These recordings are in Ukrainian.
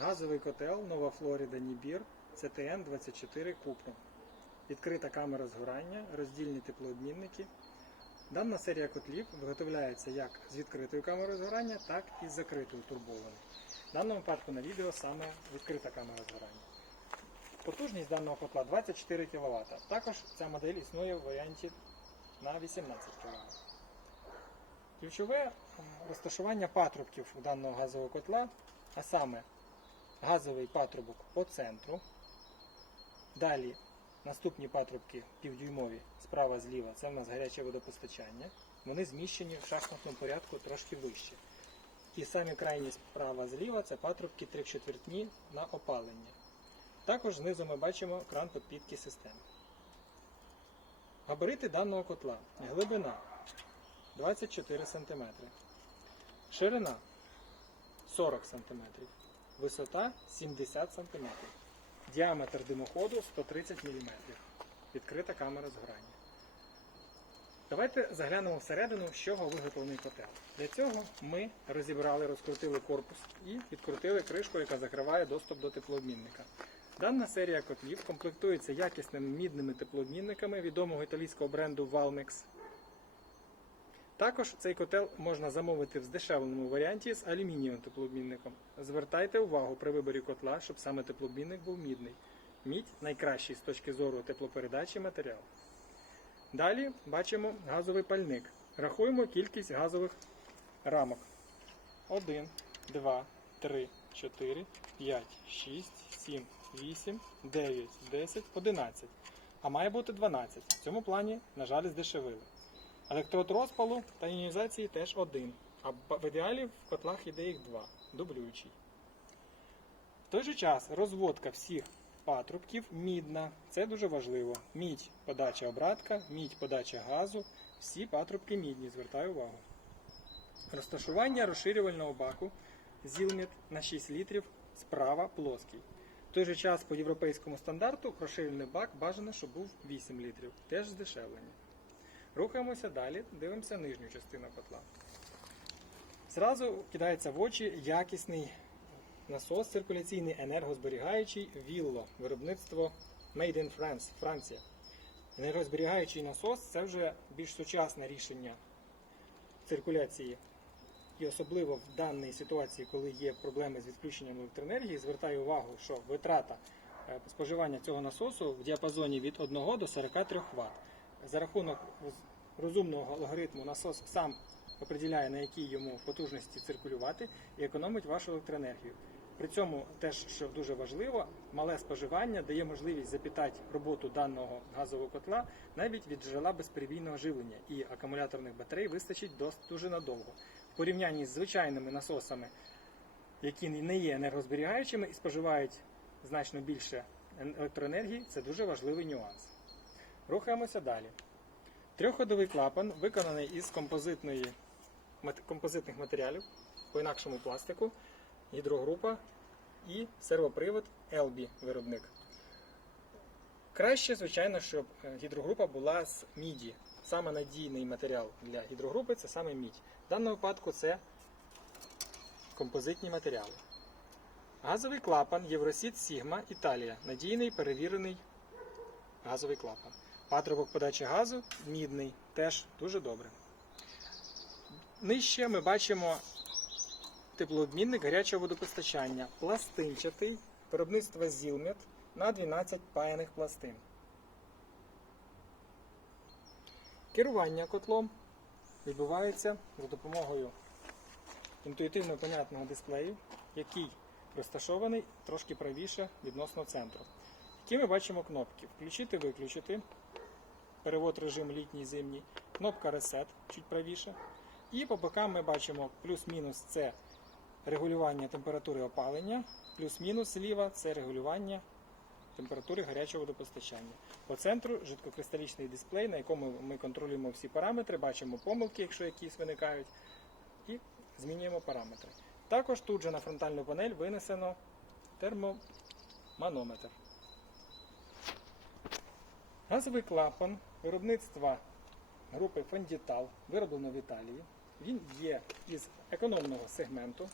Газовий котел Нова Флоріда Нібір CTN 24 Купро. Відкрита камера згорання, роздільні теплообмінники. Дана серія котлів виготовляється як з відкритою камерою згорання, так і з закритою турбованою. В даному випадку на відео саме відкрита камера згорання. Потужність даного котла 24 кВт. Також ця модель існує в варіанті на 18 кВт. Ключове розташування патрубків у даного газового котла, а саме газовий патрубок по центру. Далі наступні патрубки півдюймові справа зліва це в нас гаряче водопостачання. Вони зміщені в шахматному порядку трошки вище. І самі крайні справа зліва це патрубки 3 четвертні на опалення. Також знизу ми бачимо кран підпітки системи. Габарити даного котла. Глибина 24 см. Ширина 40 см. Висота 70 см. Діаметр димоходу 130 мм. Відкрита камера згорання. Давайте заглянемо всередину, з чого виготовлений котел. Для цього ми розібрали, розкрутили корпус і відкрутили кришку, яка закриває доступ до теплообмінника. Дана серія котлів комплектується якісними мідними теплообмінниками відомого італійського бренду Valmex. Також цей котел можна замовити в здешевленому варіанті з алюмінієвим теплообмінником. Звертайте увагу при виборі котла, щоб саме теплообмінник був мідний. Мідь найкращий з точки зору теплопередачі матеріал. Далі бачимо газовий пальник. Рахуємо кількість газових рамок. 1, 2, 3, 4, 5, 6, 7, 8, 9, 10, 11. А має бути 12. В цьому плані, на жаль, здешевили. Електрод розпалу та іонізації теж один. А в ідеалі в котлах іде їх два, дублюючий. В той же час розводка всіх патрубків мідна. Це дуже важливо. Мідь подача обратка, мідь подача газу. Всі патрубки мідні, звертаю увагу. Розташування розширювального баку Зілміт на 6 літрів справа плоский. В той же час по європейському стандарту розширювальний бак бажано, щоб був 8 літрів. Теж здешевлення. Рухаємося далі, дивимося нижню частину котла. Зразу кидається в очі якісний насос циркуляційний енергозберігаючий Вілло, виробництво Made in France, Франція. Енергозберігаючий насос це вже більш сучасне рішення циркуляції. І особливо в даній ситуації, коли є проблеми з відключенням електроенергії, звертаю увагу, що витрата е, споживання цього насосу в діапазоні від 1 до 43 Вт. За рахунок розумного алгоритму насос сам определяє, на якій йому потужності циркулювати і економить вашу електроенергію. При цьому теж, що дуже важливо, мале споживання дає можливість запітати роботу даного газового котла навіть від джерела безперебійного живлення, і акумуляторних батарей вистачить досить дуже надовго. В порівнянні з звичайними насосами, які не є енергозберігаючими і споживають значно більше електроенергії, це дуже важливий нюанс. Рухаємося далі. Трьохходовий клапан виконаний із композитної, композитних матеріалів, по-інакшому пластику, гідрогрупа і сервопривод LB виробник. Краще, звичайно, щоб е, гідрогрупа була з міді. Саме надійний матеріал для гідрогрупи це саме мідь. В даному випадку це композитні матеріали. Газовий клапан Євросіт Сігма Італія. Надійний перевірений газовий клапан. Патрубок подачі газу мідний, теж дуже добре. Нижче ми бачимо теплообмінник гарячого водопостачання. Пластинчатий виробництва Зілмет на 12 паяних пластин. Керування котлом відбувається за допомогою інтуїтивно понятного дисплею, який розташований трошки правіше відносно центру. Які ми бачимо кнопки: включити, виключити, перевод режим літній зимній, кнопка Reset чуть правіше. І по бокам ми бачимо плюс-мінус це регулювання температури опалення, плюс-мінус зліва це регулювання температури гарячого водопостачання. По центру жидкокристалічний дисплей, на якому ми контролюємо всі параметри, бачимо помилки, якщо якісь виникають, і змінюємо параметри. Також тут же на фронтальну панель винесено термоманометр. Газовий клапан виробництва групи Фондітал, вироблено в Італії. Він є із економного сегменту.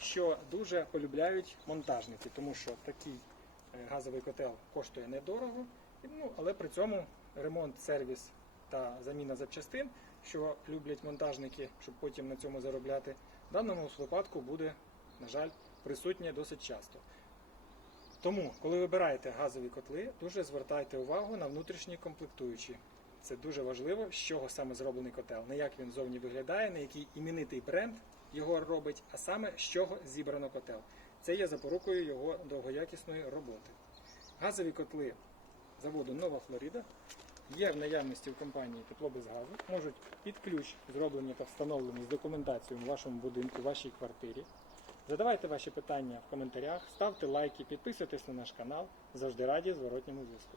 що дуже полюбляють монтажники, тому що такий е, газовий котел коштує недорого, ну, але при цьому ремонт, сервіс та заміна запчастин, що люблять монтажники, щоб потім на цьому заробляти, в даному випадку буде, на жаль, присутнє досить часто. Тому, коли вибираєте газові котли, дуже звертайте увагу на внутрішні комплектуючі. Це дуже важливо, з чого саме зроблений котел, не як він зовні виглядає, не який іменитий бренд його робить, а саме з чого зібрано котел. Це є запорукою його довгоякісної роботи. Газові котли заводу Нова Флорида є в наявності в компанії тепло без газу, можуть під ключ зроблені та встановлені з документацією в вашому будинку, в вашій квартирі. Задавайте ваші питання в коментарях, ставте лайки, підписуйтесь на наш канал. Завжди раді зворотньому зв'язку.